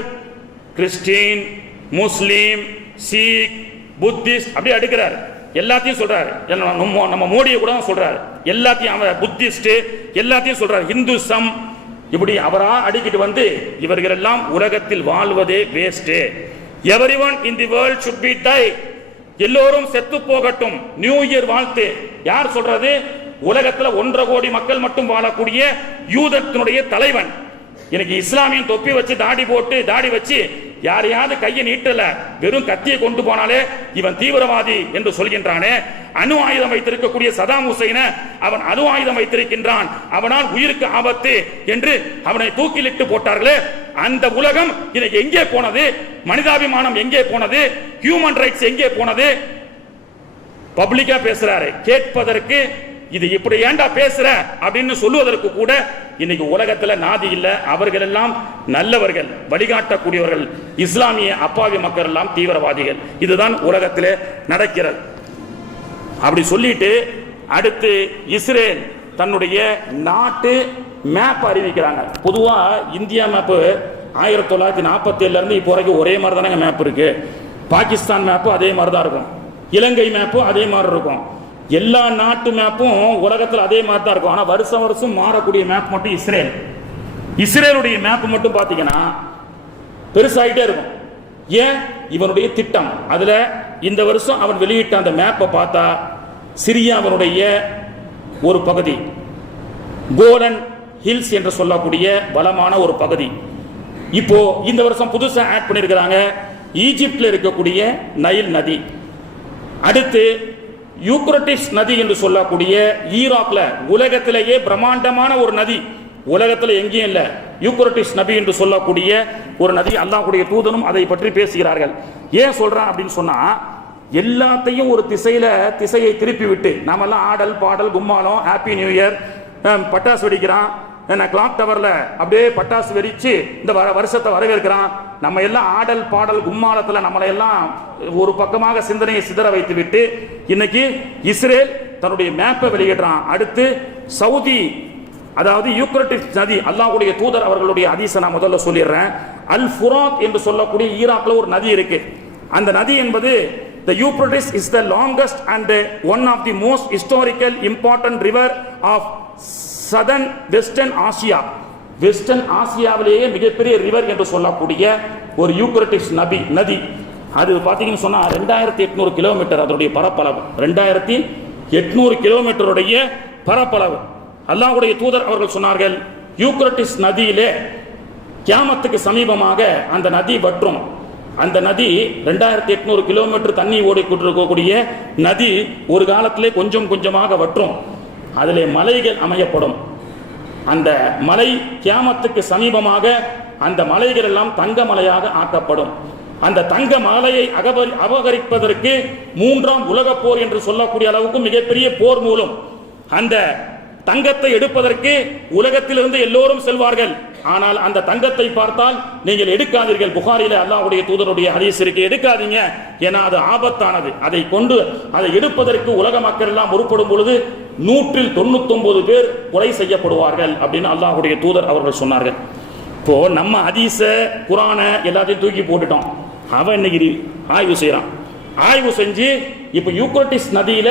Christian, Muslim, Sikh, Buddhist, அப்படியே அடுக்கிறார். எல்லாத்தையும் சொல்றாரு. நம்ம மோடியை கூட சொல்றாரு. எல்லாத்தையும் அவன் புத்திஸ்ட் எல்லாத்தையும் சொல்றாரு. இந்துசம், இப்படி அவரா அடிக்கிட்டு வந்து இவர்கள் எல்லாம் உலகத்தில் வாழ்வதே waste. Everyone in the world should be die. எல்லோரும் செத்து போகட்டும். நியூ இயர் வாழ்த்து. யார் சொல்றது? உலகத்தில் 1.5 கோடி மக்கள் மட்டும் வாழக்கூடிய யூதத்தினுடைய தலைவன். எனக்கு இஸ்லாமியன் தொப்பி வச்சு தாடி வச்சு யாரையாவது கையை நீட்டல, வெறும் கத்தியை கொண்டு போனாலே இவன் தீவிரவாதி என்று சொல்கின்றானே. அணு ஆயுதம் வைத்திருக்கக்கூடிய சதாம் ஹுசைனை அவன் அணு ஆயுதம் வைத்திருக்கின்றான், அவனால் உயிருக்கு ஆபத்து என்று அவனை தூக்கிலிட்டு போட்டார்களே. அந்த உலகம் இன்னைக்கு எங்கே போனது? மனிதாபிமானம் எங்கே போனது? ஹியூமன் ரைட்ஸ் எங்கே போனது? பப்ளிக்கா பேசுறாரு, கேட்பதற்கு இது இப்படி ஏண்டா பேசுற அப்படின்னு சொல்லுவதற்கு கூட இன்னைக்கு உலகத்தில் நாதி இல்லை. அவர்கள் எல்லாம் நல்லவர்கள், வழிகாட்டக்கூடியவர்கள். இஸ்லாமிய அப்பாவி மக்கள் எல்லாம் தீவிரவாதிகள். இதுதான் உலகத்தில் நடக்கிறது. அப்படி சொல்லிட்டு அடுத்து இஸ்ரேல் தன்னுடைய நாட்டு மேப் அறிவிக்கிறாங்க. பொதுவாக இந்தியா மேப்பு 1947 இருந்து இப்போ வரைக்கும் ஒரே மாதிரி தானே மேப் இருக்கு. பாகிஸ்தான் மேப்பு அதே மாதிரி தான் இருக்கும், இலங்கை மேப்பு அதே மாதிரி இருக்கும், எல்லா நாட்டு மேப்பும் உலகத்தில் அதே மாதிரி தான் இருக்கும். ஆனால் வருஷம் மாறக்கூடிய மேப் மட்டும் இஸ்ரேல். இஸ்ரேலுடைய மேப் மட்டும் பார்த்தீங்கன்னா பெருசாகிட்டே இருக்கும். ஏன்? இவனுடைய திட்டம். அதில் இந்த வருஷம் அவன் வெளியிட்ட அந்த மேப்பை பார்த்தா சிரியாவினுடைய ஒரு பகுதி, கோலன் ஹில்ஸ் என்று சொல்லக்கூடிய பலமான ஒரு பகுதி. இப்போ இந்த வருஷம் புதுசாக ஆட் பண்ணியிருக்கிறாங்க ஈஜிப்டில் இருக்கக்கூடிய நைல் நதி. அடுத்து யூக்ரட்டிஸ் நதி என்று சொல்லக்கூடிய ஈராக்ல உலகத்திலேயே பிரம்மாண்டமான ஒரு நதி, உலகத்தில் எங்கேயும் இல்லை. யூக்ரட்டிஸ் நதி என்று சொல்லக்கூடிய ஒரு நதி. அல்லாஹ்வுடைய தூதனும் அதை பற்றி பேசுகிறார்கள். ஏன் சொல்றான் அப்படின்னு சொன்னா, எல்லாத்தையும் ஒரு திசையை திருப்பி விட்டு நாமெல்லாம் ஆடல் பாடல் கும்மாளம் ஹாப்பி நியூ இயர் பட்டாசு வெடிக்கிறான், கிளாக் டவர்ல அப்படியே பட்டாசு வெடிச்சு இந்த வருஷத்தை வரவேற்கிறான். நம்ம எல்லாம் ஆடல் பாடல் கும்மாளத்துல நம்மளை எல்லாம் ஒரு பக்கமாக சிந்தனையை சிதற வைத்து விட்டு இன்னைக்கு இஸ்ரேல் தன்னுடைய மேப்பை வெளியிடுறான். அடுத்து சவுதி, அதாவது யூக்ரட்டிஸ் நதி. அல்லாஹ்வுடைய தூதர் அவர்களுடைய ஹதீஸை நான் முதல்ல சொல்லிடுறேன். அல் ஃபுராத் என்று சொல்லக்கூடிய ஈராக்ல ஒரு நதி இருக்கு. அந்த நதி என்பது the Euphrates is the longest and one of the most historical important river of southern western Asia. Western ஆசியாவிலேயே மிகப்பெரிய ரிவர் என்று சொல்லக்கூடிய ஒரு யூக்ரட்டிஸ் நதி. அது பார்த்தீங்கன்னு சொன்னால் 2800 கிலோமீட்டர் அதனுடைய பரப்பளவு. 2800 கிலோமீட்டருடைய பரப்பளவு. அல்லாஹ்வுடைய தூதர் அவர்கள் சொன்னார்கள், யூக்ரட்டிஸ் நதியிலே கியாமத்துக்கு சமீபமாக அந்த நதி வற்றும். அந்த நதி 2800 கிலோமீட்டர் தண்ணி ஓடிக்கொண்டிருக்கக்கூடிய நதி ஒரு காலத்திலே கொஞ்சம் கொஞ்சமாக வற்றும். அதிலே மலைகள் அமையப்படும். அந்த மலை கியாமத்துக்கு சமீபமாக அந்த மலைகள் எல்லாம் தங்க மலையாக ஆக்கப்படும். அந்த தங்க மலையை அபகரிப்பதற்கு 3ஆம் உலகப் போர் என்று சொல்லக்கூடிய அளவுக்கு மிகப்பெரிய போர் மூலம் அந்த தங்கத்தை எடுப்பதற்கு உலகத்திலிருந்து எல்லோரும் செல்வார்கள். ஆனால் அந்த தங்கத்தை பார்த்தால் நீங்கள் எடுக்காதீர்கள். புகாரில அல்லாஹ்வுடைய தூதருடைய ஹதீஸ் இருக்கு, எடுக்காதீங்க, ஏன்னா அது ஆபத்தானது. அதை எடுப்பதற்கு உலக மக்கள் எல்லாம் முற்படும் பொழுது 199 பேர் கொலை செய்யப்படுவார்கள் அப்படின்னு அல்லாஹ்வுடைய தூதர் அவர்கள் சொன்னார்கள். இப்போ நம்ம ஹதீஸ குர்ஆன எல்லாத்தையும் தூக்கி போட்டுட்டோம். அவன் இன்னைக்கு ஆய்வு செய்யறான். ஆய்வு செஞ்சு இப்ப யூக்ரட்டிஸ் நதியில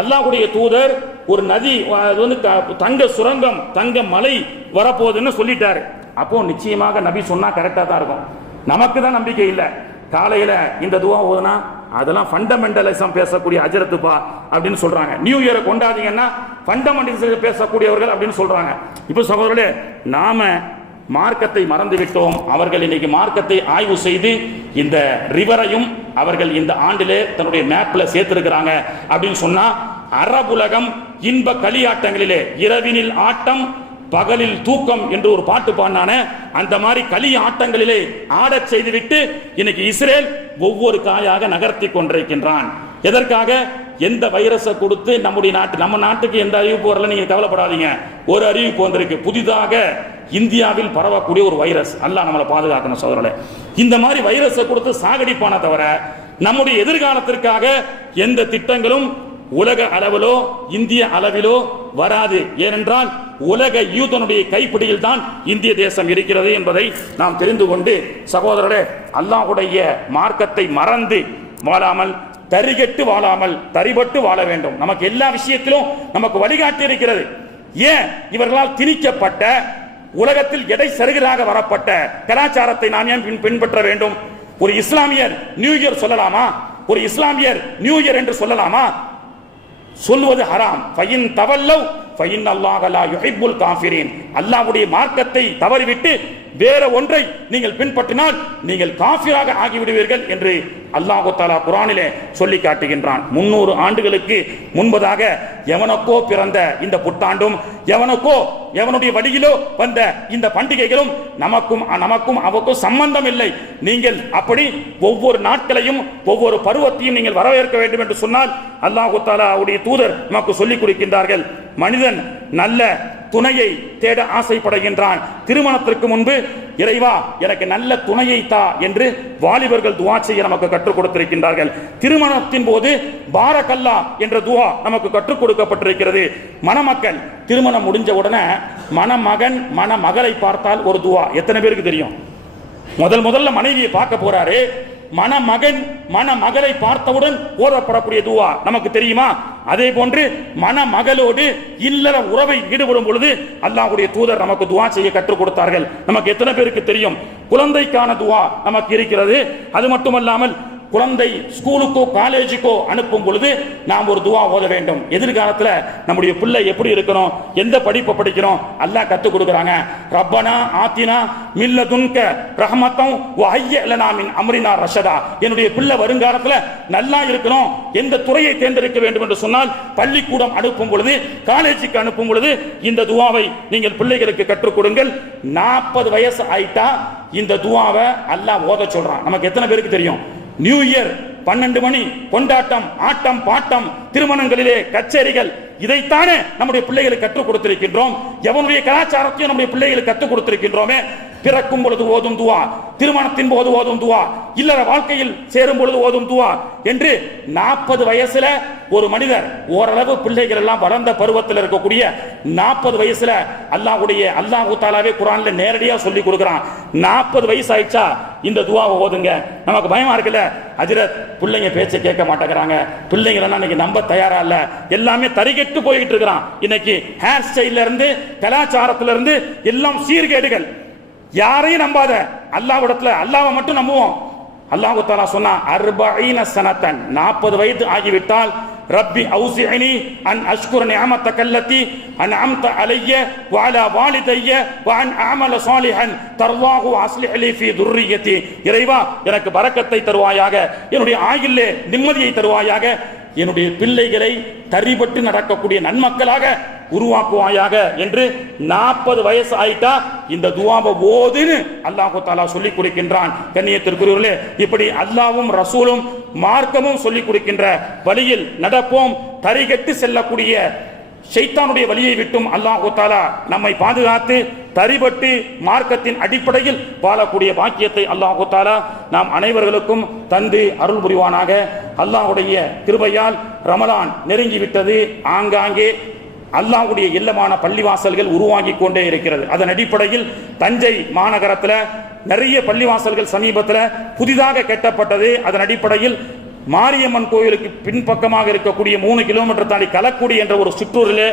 அல்லாஹ்வுடைய தூதர் ஒரு நதி, அது வந்து தங்க சுரங்கம், தங்க மலை வரப்போகுதுன்னு சொல்லிட்டாரு. அப்போ நிச்சயமாக நபி சொன்னா கரெக்டா தான் இருக்கும். நமக்கு தான் நம்பிக்கை இல்லை. காலையில இந்த துவா ஓதுனா அதெல்லாம் ஃபண்டமெண்டலிசம் பேசக்கூடிய அஜரத்துப்பா அப்படின்னு சொல்றாங்க. நியூ இயரை கொண்டாதீங்கன்னா ஃபண்டமெண்டலிசம் பேசக்கூடியவர்கள் அப்படின்னு சொல்றாங்க. இப்போ சகோதரர்களே, நாம மார்க்கத்தை மறந்து விட்டோம். அவர்கள் இன்னைக்கு மார்க்கத்தை ஆய்வு செய்து இந்த ரிவரையும் அவர்கள் இந்த ஆண்டிலே தன்னுடைய மேப்ல சேர்த்திருக்கிறாங்க அப்படின்னு சொன்னா, அரபுலகம் இன்ப களியாட்டங்களிலே இரவினில் ஆட்டம் பகலில் தூக்கம் என்று ஒரு பாட்டு பாடினானே, அந்த மாதிரி களி ஆட்டங்களிலே ஆடச் செய்துவிட்டு இன்னைக்கு இஸ்ரேல் ஒவ்வொரு காயாக நகர்த்தி கொண்டிருக்கின்றான். எதற்காக? எந்த வைரஸை கொடுத்து நம்ம நாட்டுக்கு எந்த அறிவிப்பு வரல, நீங்க கவலைப்படாதீங்க. ஒரு அறிவிப்பு வந்திருக்கு, புதிதாக இந்தியாவில் பரவக்கூடிய ஒரு வைரஸ். அல்லாஹ் நம்மளை பாதுகாக்கணும் சகோதரர்களே. இந்த மாதிரி வைரஸை கொடுத்து சாகடிப்பான தவிர நம்முடைய எதிர்காலத்திற்காக எந்த திட்டங்களும் உலக அளவிலோ இந்திய அளவிலோ வராது. ஏனென்றால் உலக யூதனுடைய கைப்பிடியில் தான் இந்திய தேசம் இருக்கிறது என்பதை நாம் தெரிந்து கொண்டு சகோதரரே, அல்லாஹ்வுடைய மார்க்கத்தை மறந்து வாழாமல், தரிகட்டு வாழாமல், தரிபட்டு வாழ வேண்டும். நமக்கு எல்லா விஷயத்திலும் நமக்கு வழிகாட்டி இருக்கிறது. ஏன் இவர்களால் திணிக்கப்பட்ட உலகத்தில் எடை சருகலாக வரப்பட்ட கலாச்சாரத்தை நாம் ஏன் பின்பற்ற வேண்டும்? ஒரு இஸ்லாமியர் நியூ இயர் சொல்லலாமா? ஒரு இஸ்லாமியர் நியூ இயர் என்று சொல்லலாமா? சொல்வது ஹராம். ஃபைன் தவல்லவ் ஃபைன் அல்லாஹ் லா யுஹிப்புல் காஃபிரீன். அல்லாஹ்வுடைய மார்க்கத்தை தவறிவிட்டு வேற ஒன்றை நீங்கள் பின்பற்றினால் நீங்கள் காஃபிராக ஆகிவிடுவீர்கள் என்று அல்லாஹ் தஆலா குர்ஆனிலே சொல்லி காட்டுகின்றான். 300 ஆண்டுகளுக்கு முன்பதாக எவனுக்கோ பிறந்த இந்த புத்தாண்டும் எவனுடைய வழியிலோ வந்த இந்த பண்டிகைகளும் நமக்கும் அவருக்கும் சம்பந்தம் இல்லை. நீங்கள் அப்படி ஒவ்வொரு நாட்களையும் ஒவ்வொரு பருவத்தையும் நீங்கள் வரவேற்க வேண்டும் என்று சொன்னால் அல்லாஹ் தஆலாவுடைய தூதர் நமக்கு சொல்லிக் கொடுக்கின்றார்கள். மனிதன் நல்ல துணையை தேட ஆசைப்படுகின்றான். திருமணத்திற்கு முன்பு இறைவா எனக்கு நல்ல துணையை தா என்று வாலிபர்கள் துஆ செய்ய நமக்கு கற்றுக் கொடுத்திருக்கின்றார்கள். திருமணத்தின் போது பாரக்கல்லா என்ற துஆ நமக்கு கற்றுக் கொடுக்கப்பட்டிருக்கிறது. மணமக்கள் திருமணம் முடிஞ்ச உடனே மணமகன் மணமகளை பார்த்தால் ஒரு துஆ எத்தனை பேருக்கு தெரியும்? முதல்ல மனைவியை பார்க்க போறாரு, மணமகன் மணமகளை பார்த்தவுடன் ஓதப்படக்கூடிய துஆ நமக்கு தெரியுமா? அதே போன்று மணமகளோடு இல்லற உறவை ஈடுபடும் பொழுது அல்லாஹ்வுடைய தூதர் நமக்கு துஆ செய்ய கற்றுக் கொடுத்தார்கள். நமக்கு எத்தனை பேருக்கு தெரியும்? குழந்தைக்கான துஆ நமக்கு இருக்கிறது. அது மட்டுமல்லாமல் குழந்தை ஸ்கூலுக்கோ காலேஜுக்கோ அனுப்பும் பொழுது நாம் ஒரு துஆ ஓத வேண்டும். எதிர்காலத்தில் நம்முடைய பிள்ளை எப்படி இருக்கணும், எந்த படிப்பை படிக்கணும் அல்லாஹ் கற்றுக் கொடுக்குறாங்க. ரப்பனா ஆத்தினா மில்லதுன்க ரஹ்மத்தம் வ ஹய்ய லனா மின் அம்ரினா ரஷதா. என்னுடைய பிள்ளை வருங்காலத்தில் நல்லா இருக்கணும், எந்த துறையை தேர்ந்தெடுக்க வேண்டும் என்று சொன்னால் பள்ளிக்கூடம் அனுப்பும் பொழுது, காலேஜுக்கு அனுப்பும் பொழுது இந்த துஆவை நீங்கள் பிள்ளைகளுக்கு கற்றுக் கொடுங்கள். 40 வயசு ஆயிட்டா இந்த துஆவை அல்லாஹ் ஓத சொல்றான். நமக்கு எத்தனை பேருக்கு தெரியும்? நியூ இயர் 12 மணி கொண்டாட்டம், ஆட்டம் பாட்டம், திருமணங்களிலே கச்சேரிகள், இதைத்தானே நம்முடைய பிள்ளைகளுக்கு கற்றுக் கொடுத்திருக்கின்றோம். எவனுடைய கலாச்சாரத்தையும் நம்முடைய பிள்ளைகளுக்கு கற்றுக் கொடுத்திருக்கின்றோமே. பிறக்கும் பொழுது ஓதும் துஆ, திருமணத்தின் போது ஓதும் துஆ, இல்லற வாழ்க்கையில் சேரும் பொழுது ஓதும் துஆ என்று 40 வயசுல ஒரு மனிதர், ஓரளவு பிள்ளைகள் எல்லாம் வளர்ந்த பருவத்தில் இருக்கக்கூடிய 40 வயசுல அல்லாஹ் தஆலாவே குர்ஆன்ல நேரடியா சொல்லி கொடுக்கிறான். 40 வயசு ஆயிடுச்சா இந்த துஆவை ஓதுங்க. நமக்கு பயமா இருக்குல்ல, ஹஜ்ரத் பிள்ளைங்க பேச்சை கேட்க மாட்டேங்கிறாங்க, பிள்ளைங்க இன்னைக்கு நம்ப தயாரா இல்ல, எல்லாமே தரிகெட்டு போய்கிட்டு இருக்கிறான். இன்னைக்கு ஹேர் ஸ்டைல்ல இருந்து கலாச்சாரத்துல இருந்து எல்லாம் சீர்கேடுகள். யாரையும் நம்பாத, அல்லாஹ்விடத்துல அல்லாஹ்வை மட்டும் நம்புவோம். அல்லாஹ் தஆலா சொன்னா 40 சனத்தன், 40 வயது ஆகிவிட்டால் ரப்பி அவுசிஇனி அன் அஷ்குர நிஅமத்தக அல்லதி அன்அம்த அலைய வ அலா வாலிதைய வ அன் அஅமல சாலிஹன் தர்வாஹு அஸ்லிஹ் லி ஃபீ துர்ரிய்யதி. இறைவா எனக்கு பரக்கத்தை தருவாயாக, என்னுடைய ஆயுளிலே நிம்மதியை தருவாயாக, என்னுடைய பிள்ளைகளை தரிபட்டு நடக்கக்கூடிய நன்மக்களாக உருவாக்குவாயாக என்று 40 வயசு ஆயிட்டா இந்த துஆவை ஓதுன்னு அல்லாஹ் தஆலா சொல்லிக் கொடுக்கின்றான். கண்ணியத்திற்குரியவர்களே, இப்படி அல்லாஹ்வும் ரசூலும் மார்க்கமும் சொல்லிக் கொடுக்கின்ற வழியில் நடப்போம். தரிகட்டு செல்லக்கூடிய ஷைத்தானுடைய வழியை விட்டும் அல்லாஹ் தஆலா நம்மை பாதுகாத்து தரிபட்டு மார்க்கத்தின் அடிப்படையில் வாழக்கூடிய பாக்கியத்தை அல்லாஹ் தஆலா நாம் அனைவர்களுக்கும் தந்து அருள் புரிவானாக. அல்லாஹ்வுடைய கிருபையால் ரமலான் நெருங்கிவிட்டது. ஆங்காங்கே அல்லாஹ்வுடைய இல்லமான பள்ளிவாசல்கள் உருவாகி கொண்டே இருக்கிறது. அதன் அடிப்படையில் தஞ்சை மாநகரத்தில் நிறைய பள்ளிவாசல்கள் சமீபத்தில் புதிதாக கட்டப்பட்டது. அதன் அடிப்படையில் மாரியம்மன் கோயிலுக்கு பின்பக்கமாக இருக்கக்கூடிய 3 கிலோமீட்டர் தாண்டி கலக்குடி என்ற ஒரு சிற்றூரிலே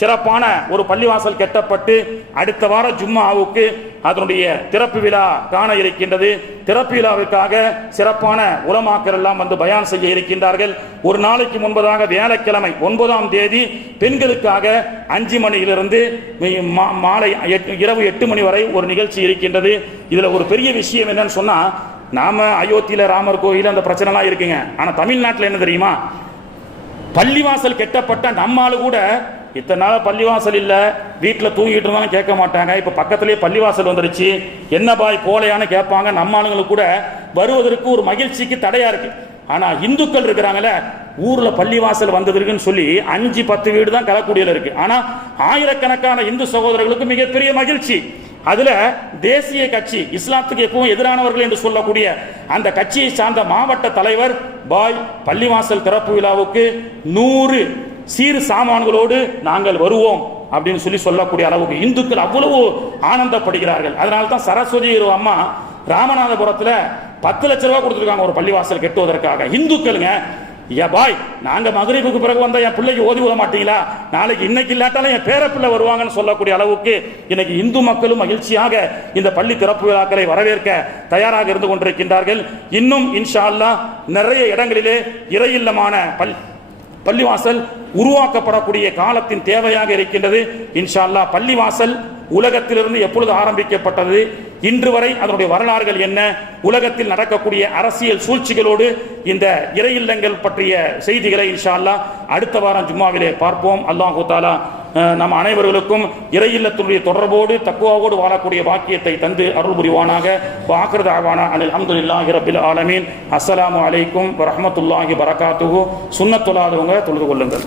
சிறப்பான ஒரு பள்ளிவாசல் கட்டப்பட்டு அடுத்த வார ஜும்மாவுக்கு அதனுடைய திறப்பு விழா காண இருக்கின்றது. திறப்பு விழாவிற்காக சிறப்பான உலமாக்கள் எல்லாம் வந்து பயான் செய்ய இருக்கின்றார்கள். ஒரு நாளைக்கு முன்பதாக வியாழக்கிழமை 9ஆம் தேதி பெண்களுக்காக 5 மணியிலிருந்து மாலை இரவு 8 மணி வரை ஒரு நிகழ்ச்சி இருக்கின்றது. இதுல ஒரு பெரிய விஷயம் என்னன்னு சொன்னா, நாம அயோத்தியில ராமர் கோயில் அந்த பிரச்சனைலாம் இருக்குங்க. ஆனா தமிழ்நாட்டில் என்ன தெரியுமா, பள்ளிவாசல் கெட்டப்பட்ட நம்மால கூட இத்தனை நாள் பள்ளிவாசல் இல்ல, வீட்டில் தூங்கிட்டு இருந்தாலும் கேட்க மாட்டாங்க. இப்ப பக்கத்திலேயே பள்ளிவாசல் வந்துருச்சு, என்ன பாய் போலையான்னு கேட்பாங்க. நம்ம ஆளுங்களுக்கு கூட வருவதற்கு ஒரு மகிழ்ச்சிக்கு தடையா இருக்கு. ஆனா இந்துக்கள் இருக்கிறாங்கல்ல, ஊர்ல பள்ளிவாசல் வந்ததுக்குன்னு சொல்லி 5-10 வீடு தான் கலக்கூடியல இருக்கு. ஆனா ஆயிரக்கணக்கான இந்து சகோதரர்களுக்கு மிகப்பெரிய மகிழ்ச்சி. அதுல தேசிய கட்சி, இஸ்லாத்துக்கு எப்பவும் எதிரானவர்கள் என்று சொல்லக்கூடிய அந்த கட்சியை சார்ந்த மாவட்ட தலைவர் பாய் பள்ளிவாசல் திறப்பு விழாவுக்கு 100 சீர் சாமான்களோடு நாங்கள் வருவோம் அப்படின்னு சொல்லக்கூடிய அளவுக்கு இந்துக்கள் அவ்வளவு ஆனந்தப்படுகிறார்கள். அதனால தான் சரஸ்வதி அம்மா ராமநாதபுரத்துல 10 லட்சம் ரூபாய் கொடுத்துருக்காங்க ஒரு பள்ளிவாசல் கட்டுவதற்காக. இந்துக்களுங்க, ஏ பாய் நாங்க மகரிபுக்கு பிறகு வந்தா என் பிள்ளைக்கு ஓதி விட மாட்டீங்களா, நாளைக்கு இன்னைக்கு இல்லாட்டாலும் என் பேர பிள்ளை வருவாங்கன்னு சொல்லக்கூடிய அளவுக்கு இன்னைக்கு இந்து மக்களும் மகிழ்ச்சியாக இந்த பள்ளி திறப்பு விழாக்களை வரவேற்க தயாராக இருந்து கொண்டிருக்கின்றார்கள். இன்னும் இன்ஷா அல்லாஹ் நிறைய இடங்களிலே இறையில்லமான பள்ளிவாசல் உருவாக்கப்படக்கூடிய காலத்தின் தேவையாக இருக்கின்றது. இன்ஷா அல்லாஹ் பள்ளிவாசல் உலகத்திலிருந்து எப்பொழுது ஆரம்பிக்கப்பட்டது, இன்று வரை அதனுடைய வரலாறுகள் என்ன, உலகத்தில் நடக்கக்கூடிய அரசியல் சூழ்ச்சிகளோடு இந்த இறையில்லங்கள் பற்றிய செய்திகளை இன்ஷா அல்லாஹ் அடுத்த வாரம் ஜும்மாவிலே பார்ப்போம். அல்லாஹு தஆலா நம் அனைவர்களுக்கும் இறையில்லத்துடைய தொடர்போடு தக்குவாவோடு வாழக்கூடிய பாக்கியத்தை தந்து அருள் புரிவானாக. வாக்ரு தஅவானா அனில் ஹம்துலில்லாஹி ரப்பில் ஆலமீன். அஸ்ஸலாமு அலைக்கும் வரஹ்மத்துல்லாஹி வபரகாத்துஹு. சுன்னத் தொழாதவங்க தொழுது கொள்ளுங்கள்.